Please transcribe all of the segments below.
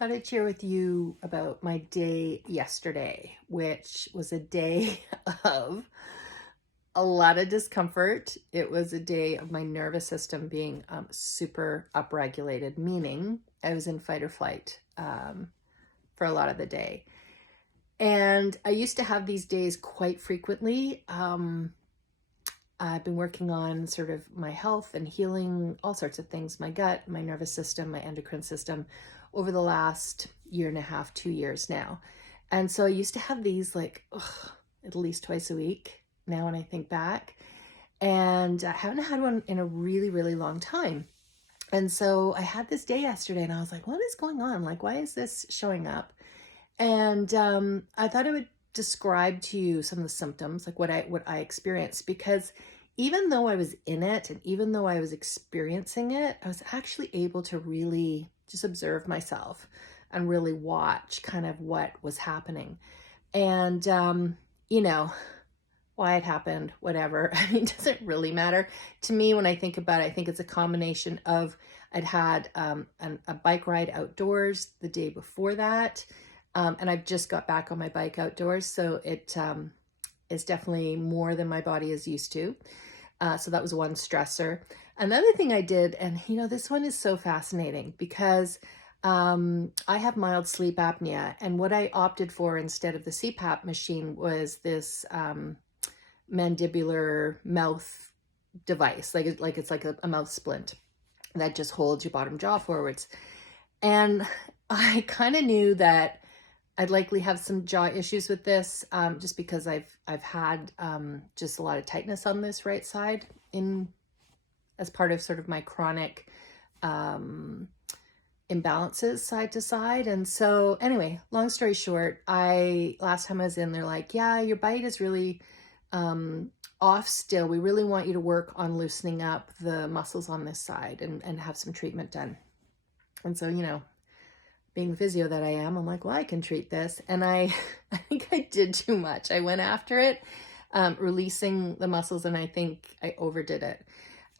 Thought I'd share with you about my day yesterday, which was a day of a lot of discomfort. It was a day of my nervous system being super upregulated, meaning I was in fight or flight for a lot of the day. And I used to have these days quite frequently. I've been working on sort of my health and healing all sorts of things, my gut, my nervous system, my endocrine system, over the last year and a half, 2 years now. And so I used to have these at least twice a week now when I think back. And I haven't had one in a really, really long time. And so I had this day yesterday and I was like, what is going on? Like, why is this showing up? And I thought I would describe to you some of the symptoms, like what I experienced, because even though I was in it and even though I was experiencing it, I was actually able to really just observe myself and really watch kind of what was happening. And you know, why it happened, whatever. I mean, it doesn't really matter to me when I think about it. I think it's a combination of I'd had a bike ride outdoors the day before that. And I've just got back on my bike outdoors, so it is definitely more than my body is used to. So that was one stressor. Another thing I did, and this one is so fascinating because I have mild sleep apnea, and what I opted for instead of the CPAP machine was this mandibular mouth device, like it's like a mouth splint that just holds your bottom jaw forwards. And I kind of knew that I'd likely have some jaw issues with this, just because I've had just a lot of tightness on this right side as part of sort of my chronic imbalances side to side. And so anyway, long story short, last time I was in, they're like, yeah, your bite is really off still. We really want you to work on loosening up the muscles on this side and have some treatment done. And so, being the physio that I am, I'm like, well, I can treat this. And I think I did too much. I went after it, releasing the muscles, and I think I overdid it.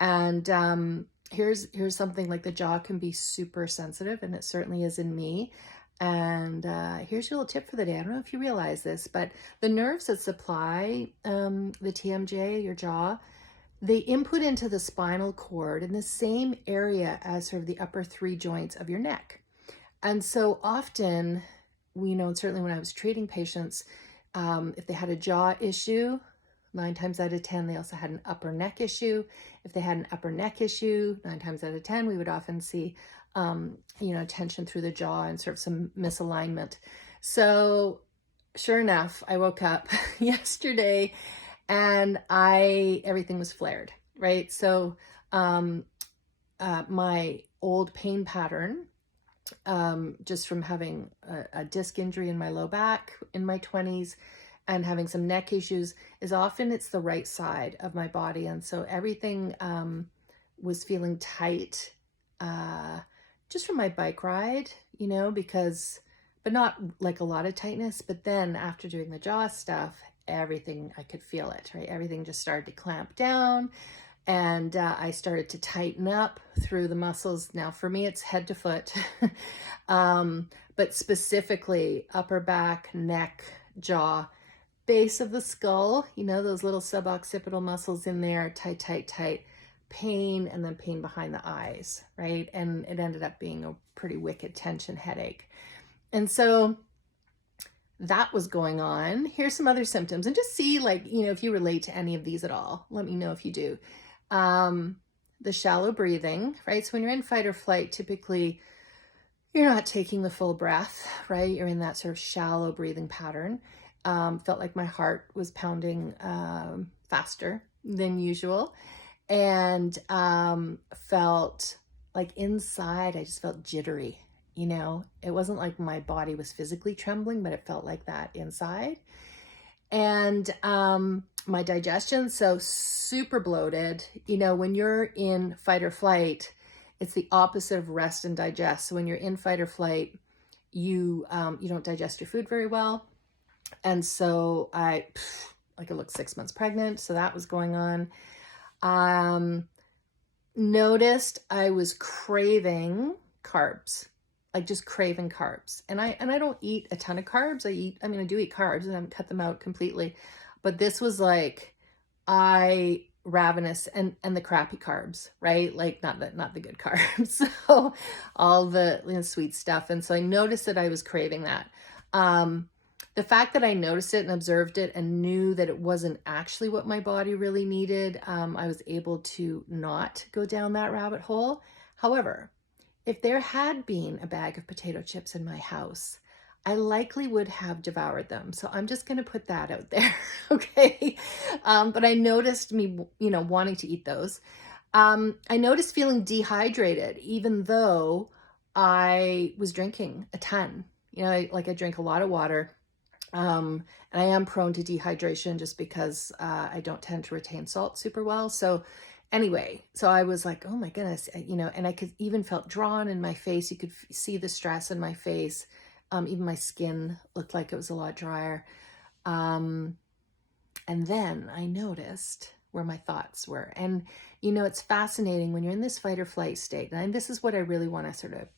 And here's something, like the jaw can be super sensitive, and it certainly is in me. And here's your little tip for the day. I don't know if you realize this, but the nerves that supply the TMJ, your jaw, they input into the spinal cord in the same area as sort of the upper three joints of your neck. And so often, certainly when I was treating patients, if they had a jaw issue, 9 times out of 10, they also had an upper neck issue. If they had an upper neck issue, 9 times out of 10, we would often see, tension through the jaw and sort of some misalignment. So sure enough, I woke up yesterday and everything was flared, right? So my old pain pattern, just from having a disc injury in my low back in my 20s and having some neck issues, is often it's the right side of my body. And so everything was feeling tight just from my bike ride, but not like a lot of tightness. But then after doing the jaw stuff, everything, I could feel it, right? Everything just started to clamp down. And I started to tighten up through the muscles. Now, for me, it's head to foot, but specifically upper back, neck, jaw, base of the skull, those little suboccipital muscles in there, tight, tight, tight, pain, and then pain behind the eyes, right? And it ended up being a pretty wicked tension headache. And so that was going on. Here's some other symptoms, and just see, if you relate to any of these at all. Let me know if you do. The shallow breathing, right? So when you're in fight or flight, typically you're not taking the full breath, right? You're in that sort of shallow breathing pattern. Felt like my heart was pounding faster than usual, and felt like inside I just felt jittery. It wasn't like my body was physically trembling, but it felt like that inside. And my digestion, so super bloated. When you're in fight or flight, it's the opposite of rest and digest. So when you're in fight or flight, you don't digest your food very well. And so I looked 6 months pregnant, so that was going on. Noticed I was craving carbs. like just craving carbs. And I don't eat a ton of carbs. I mean, I do eat carbs and I haven't cut them out completely. But this was like, I ravenous, and the crappy carbs, right? Like not the good carbs. So all the, you know, sweet stuff. And so I noticed that I was craving that. The fact that I noticed it and observed it and knew that it wasn't actually what my body really needed, I was able to not go down that rabbit hole. However, if there had been a bag of potato chips in my house, I likely would have devoured them. So I'm just going to put that out there. Okay. But I noticed me, you know, wanting to eat those. I noticed feeling dehydrated, even though I was drinking a ton. You know, I drink a lot of water. And I am prone to dehydration just because I don't tend to retain salt super well. So anyway, so I was like, oh my goodness, you know, and I could even felt drawn in my face. You could see the stress in my face. Even my skin looked like it was a lot drier. And then I noticed where my thoughts were. And, you know, it's fascinating when you're in this fight or flight state. And this is what I really want to sort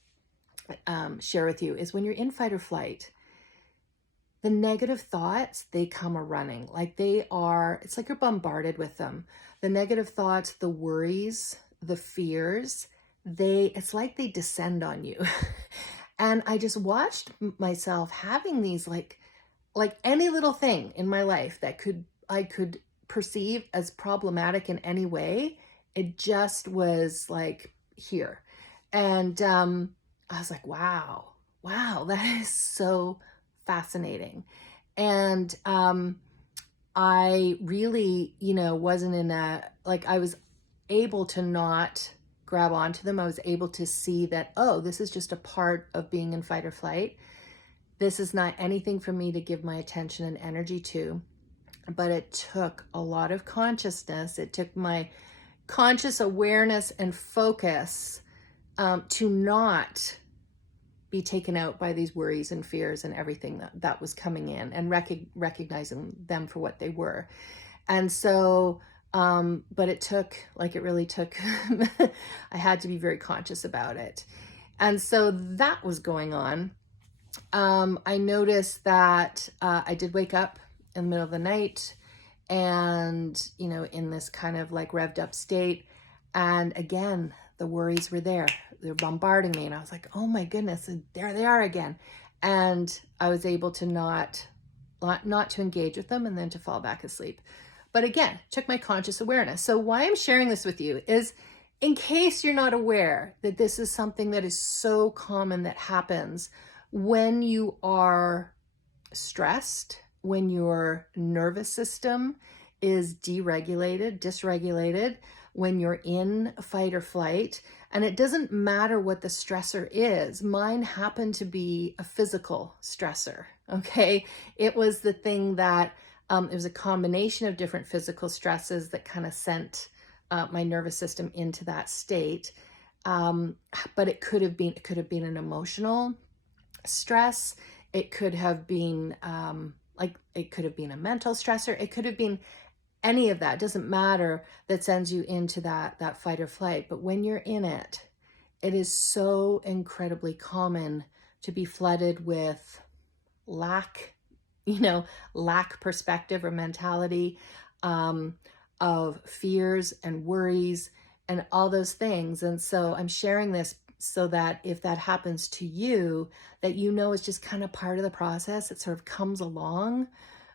of share with you is when you're in fight or flight, the negative thoughts, they come a running. Like they are, it's like you're bombarded with them. The negative thoughts, the worries, the fears, it's like they descend on you. And I just watched myself having these like any little thing in my life that I could perceive as problematic in any way. It just was like here. And I was like, wow, that is so fascinating. And I really, you know, wasn't in a, like I was able to not grab onto them. I was able to see that, oh, this is just a part of being in fight or flight. This is not anything for me to give my attention and energy to. But it took a lot of consciousness. It took my conscious awareness and focus to not be taken out by these worries and fears and everything that was coming in, and recognizing them for what they were. And so, but it really took, I had to be very conscious about it. And so that was going on. I noticed that I did wake up in the middle of the night and, you know, in this kind of like revved up state. And again, the worries were there. They're bombarding me. And I was like, oh my goodness, and there they are again. And I was able to not to engage with them and then to fall back asleep. But again, took my conscious awareness. So why I'm sharing this with you is in case you're not aware that this is something that is so common that happens when you are stressed, when your nervous system is dysregulated, when you're in fight or flight. And it doesn't matter what the stressor is. Mine happened to be a physical stressor, okay? It was the thing that, it was a combination of different physical stresses that kind of sent my nervous system into that state. But it could have been an emotional stress. It could have been it could have been a mental stressor. It could have been any of that. It doesn't matter, that sends you into that fight or flight. But when you're in it, it is so incredibly common to be flooded with lack perspective or mentality, of fears and worries and all those things. And so I'm sharing this so that if that happens to you, that you know it's just kind of part of the process. It sort of comes along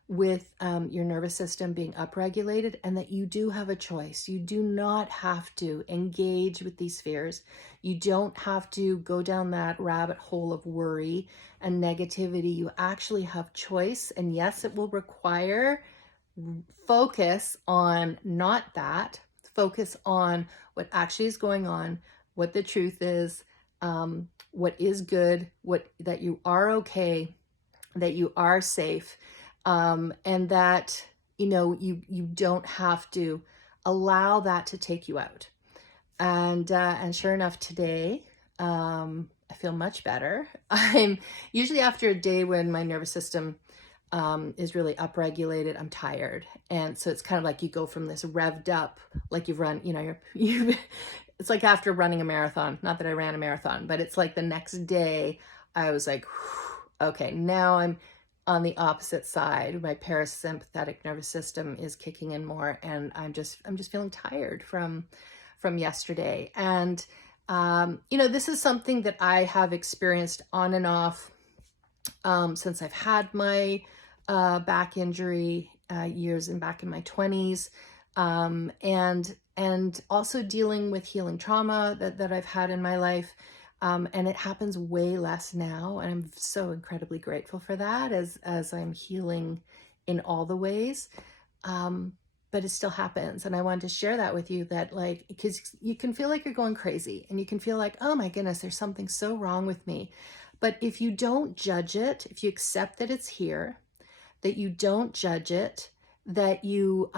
with your nervous system being upregulated, and that you do have a choice. You do not have to engage with these fears. You don't have to go down that rabbit hole of worry and negativity. You actually have choice. And yes, it will require focus on not that, focus on what actually is going on, what the truth is, what is good, that you are okay, that you are safe, and that, you don't have to allow that to take you out. And sure enough, today, I feel much better. I'm usually, after a day when my nervous system is really upregulated, I'm tired. And so it's kind of like you go from this revved up, like you've run, it's like after running a marathon, not that I ran a marathon, but it's like the next day I was like, "Whew, okay, now I'm on the opposite side. My parasympathetic nervous system is kicking in more, and I'm just feeling tired from yesterday." And this is something that I have experienced on and off since I've had my back injury years and back in my 20s, and also dealing with healing trauma that I've had in my life. And it happens way less now, and I'm so incredibly grateful for that as I'm healing in all the ways. But it still happens, and I wanted to share that with you, that like, because you can feel like you're going crazy, and you can feel like, oh my goodness, there's something so wrong with me. But if you don't judge it, if you accept that it's here, that you don't judge it, that you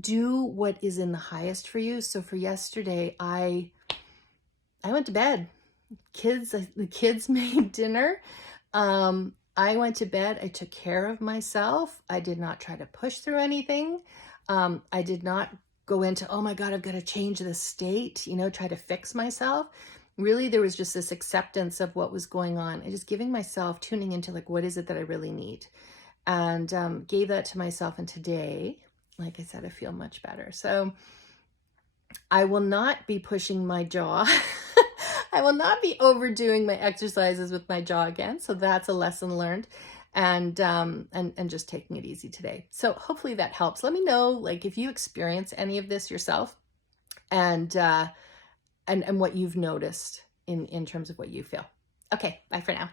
do what is in the highest for you. So for yesterday, I went to bed. The kids made dinner. I went to bed. I took care of myself. I did not try to push through anything. I did not go into, oh my God, I've got to change the state, try to fix myself. Really, there was just this acceptance of what was going on and just giving myself, tuning into like, what is it that I really need? And gave that to myself. And today, like I said, I feel much better. So I will not be pushing my jaw. I will not be overdoing my exercises with my jaw again. So that's a lesson learned, and just taking it easy today. So hopefully that helps. Let me know, like, if you experience any of this yourself, and what you've noticed in terms of what you feel. Okay, bye for now.